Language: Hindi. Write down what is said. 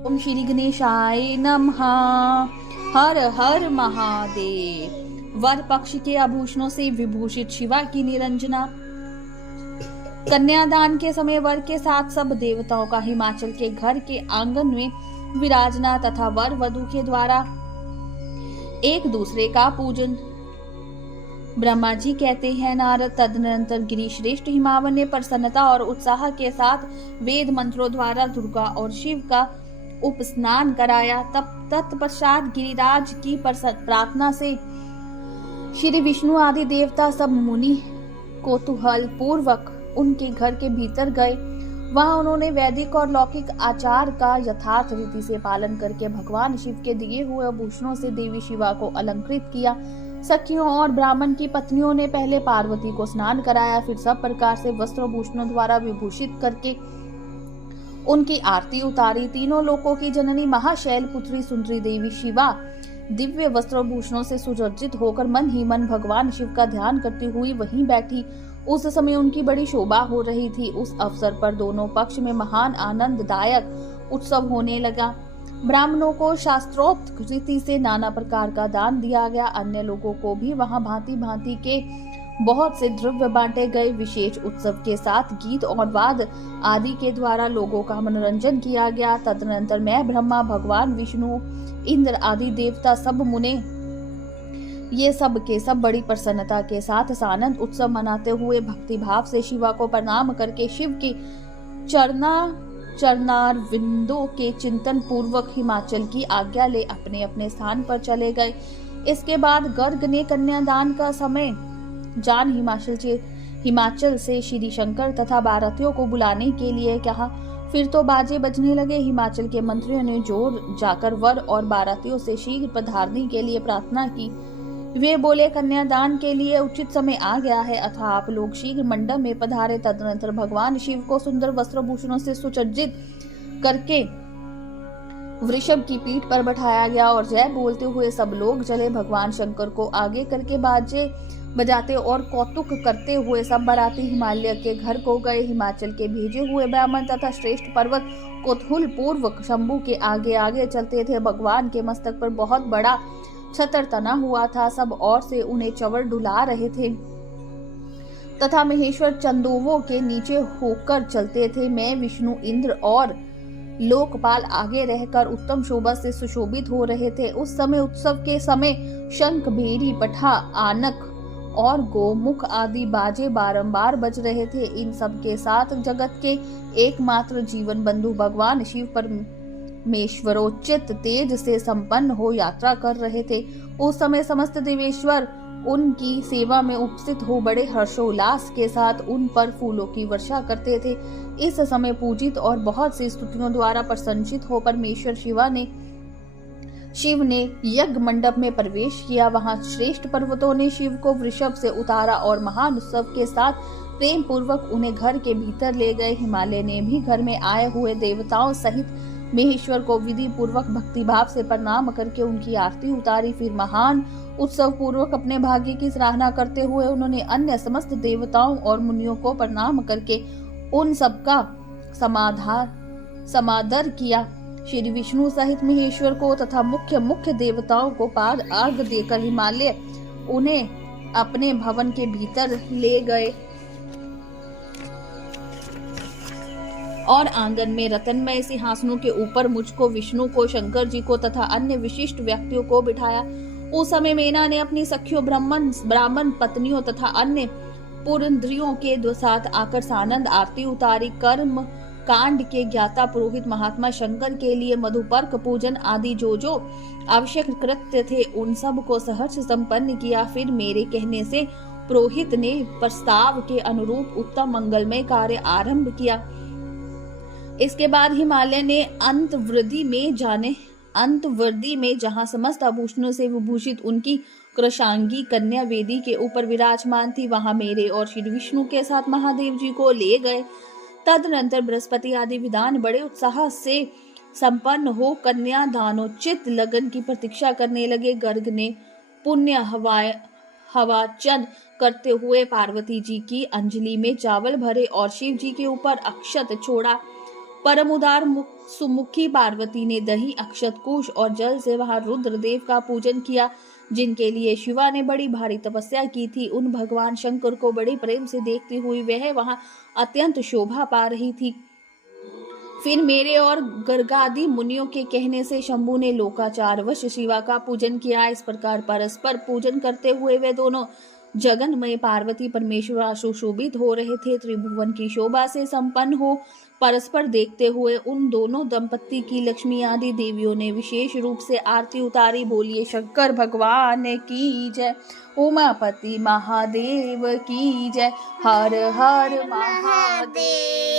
ओम श्री गणेशाय नमः। हर हर महादेव। वर पक्ष के आभूषणों से विभूषित शिवा की निरंजना। कन्यादान के समय वर के साथ सब देवताओं का हिमाचल के घर के आंगन में विराजना तथा वर वधू के द्वारा एक दूसरे का पूजन। ब्रह्मा जी कहते हैं, नारद तदनंतर गिरिश्रेष्ठ हिमावन ने प्रसन्नता और उत्साह के साथ वेद मंत्रों द्वारा दुर्गा और शिव का उपस्नान कराया। तब तत्पश्चात गिरिराज की प्रार्थना से श्री विष्णु आदि देवता सब मुनि कौतूहल पूर्वक उनके घर के भीतर गए। वहां उन्होंने वैदिक और लौकिक आचार का यथार्थ रीति से पालन करके भगवान शिव के दिए हुए आभूषणों से देवी शिवा को अलंकृत किया। सखियों और ब्राह्मण की पत्नियों ने पहले पार्वती को स्नान कराया, फिर सब प्रकार से वस्त्राभूषणों द्वारा विभूषित करके उनकी आरती उतारी। तीनों लोकों की जननी महाशैल पुत्री सुंदरी देवी शिवा दिव्य वस्त्राभूषणों से सुसज्जित होकर मन ही मन भगवान शिव का ध्यान करती हुई वहीं बैठी। उस समय उनकी बड़ी शोभा हो रही थी। उस अवसर पर दोनों पक्ष में महान आनंददायक उत्सव होने लगा। ब्राह्मणों को शास्त्रोक्त रीति से नाना प्रकार का दान दिया गया। अन्य लोगों को भी वहां भांति भांति के बहुत से द्रव्य बांटे गए। विशेष उत्सव के साथ गीत और वाद आदि के द्वारा लोगों का मनोरंजन किया गया। तदनंतर मैं ब्रह्मा, भगवान विष्णु, इंद्र आदि देवता सब मुने ये सब के सब बड़ी प्रसन्नता के साथ सानंद उत्सव मनाते हुए भक्ति भाव से शिवा को प्रणाम करके शिव की चरणार विंदों के चिंतन पूर्वक हिमाचल की आज्ञा ले अपने अपने स्थान पर चले गए। इसके बाद गर्ग ने कन्यादान का समय जान हिमाचल से श्री शंकर तथा बारातियों को बुलाने के लिए कहा। फिर तो बाजे बजने लगे। हिमाचल के मंत्रियों ने जोर जाकर वर और बारातियों से शीघ्र पधारने के लिए प्रार्थना की। वे बोले, कन्यादान के लिए उचित समय आ गया है, अतः आप लोग शीघ्र मंडप में पधारे। तदनंतर भगवान शिव को सुंदर वस्त्रभूषणों से सुसज्जित करके वृषभ की पीठ पर बैठाया गया और जय बोलते हुए सब लोग चले। भगवान शंकर को आगे करके बाजे बजाते और कौतुक करते हुए सब बाराती हिमालय के घर को गए। हिमाचल के भेजे हुए ब्राह्मण तथा श्रेष्ठ पर्वत कौतूहल पूर्वक शंभू के आगे आगे चलते थे। भगवान के मस्तक पर बहुत बड़ा छतर तना हुआ था। सब ओर से उन्हें चवर डुला रहे थे तथा महेश्वर चंदोवों के नीचे होकर चलते थे। मैं, विष्णु, इंद्र और लोकपाल आगे रहकर उत्तम शोभा से सुशोभित हो रहे थे। उस समय उत्सव के समय शंख, भेरी, पठा, आनक और गोमुख आदि बाजे बारंबार बज रहे थे। इन सब के साथ जगत के एकमात्र जीवन बंधु भगवान शिव परमेश्वरोचित तेज से संपन्न हो यात्रा कर रहे थे। उस समय समस्त देवेश्वर उनकी सेवा में उपस्थित हो बड़े हर्षोल्लास के साथ उन पर फूलों की वर्षा करते थे। इस समय पूजित और बहुत सी स्तुतियों द्वारा प्रशंसित हो परमेश्वर शिव ने यज्ञ मंडप में प्रवेश किया। वहां श्रेष्ठ पर्वतों ने शिव को वृषभ से उतारा और महान उत्सव के साथ प्रेम पूर्वक उन्हें घर के भीतर ले गए। हिमालय ने भी घर में आए हुए देवताओं सहित महेश्वर को विधि पूर्वक भक्ति भाव से प्रणाम करके उनकी आरती उतारी। फिर महान उत्सव पूर्वक अपने भाग्य की सराहना करते हुए उन्होंने अन्य समस्त देवताओं और मुनियों को प्रणाम करके उन सबका समादर किया। श्री विष्णु सहित महेश्वर को तथा मुख्य देवताओं को पाद अर्घ देकर हिमालय उन्हें अपने भवन के भीतर ले गए और आंगन में रत्नमय सिंहासनों के ऊपर मुझको, विष्णु को, शंकर जी को तथा अन्य विशिष्ट व्यक्तियों को बिठाया। उस समय मेना ने अपनी सखियों, ब्राह्मण पत्नियों तथा अन्य पुरंद्रियों के साथ आकर सानंद आरती उतारी। कर्म कांड के ज्ञाता पुरोहित महात्मा शंकर के लिए मधुपर्क पूजन आदि जो आवश्यक कृत्य थे उन सब को सहर्ष संपन्न किया। फिर मेरे कहने से पुरोहित ने प्रस्ताव के अनुरूप उत्तम मंगलमय कार्य आरंभ किया। इसके बाद हिमालय ने अंतवृद्धि में जहां समस्त आभूषणों से विभूषित उनकी कृशांगी कन्या वेदी के ऊपर विराजमान थी, वहां मेरे और श्री विष्णु के साथ महादेव जी को ले गए। तदनंतर बृहस्पति आदि विधान बड़े उत्साह से संपन्न हो कन्यादानोचित लगन की प्रतीक्षा करने लगे। गर्ग ने पुण्य हवाचन करते हुए पार्वती जी की अंजलि में चावल भरे और शिव जी के ऊपर अक्षत छोड़ा। परम उदार सुमुखी पार्वती ने दही, अक्षत, कुश और जल से वहां रुद्रदेव का पूजन किया, जिनके लिए शिवा ने बड़ी भारी तपस्या की थी। उन भगवान शंकर को बड़े प्रेम से देखती हुई वह वहां अत्यंत शोभा पा रही थी। फिर मेरे और गर्गादि मुनियों के कहने से शंभु ने लोकाचार वश शिवा का पूजन किया। इस प्रकार परस्पर पूजन करते हुए वे दोनों जगन्मय पार्वती परमेश्वर सुशोभित हो रहे थे। त्रिभुवन की शोभा से संपन्न हो परस्पर देखते हुए उन दोनों दंपत्ति की लक्ष्मी आदि देवियों ने विशेष रूप से आरती उतारी। बोलिए शंकर भगवान की जय, उमापति महादेव की जय, हर हर महादेव।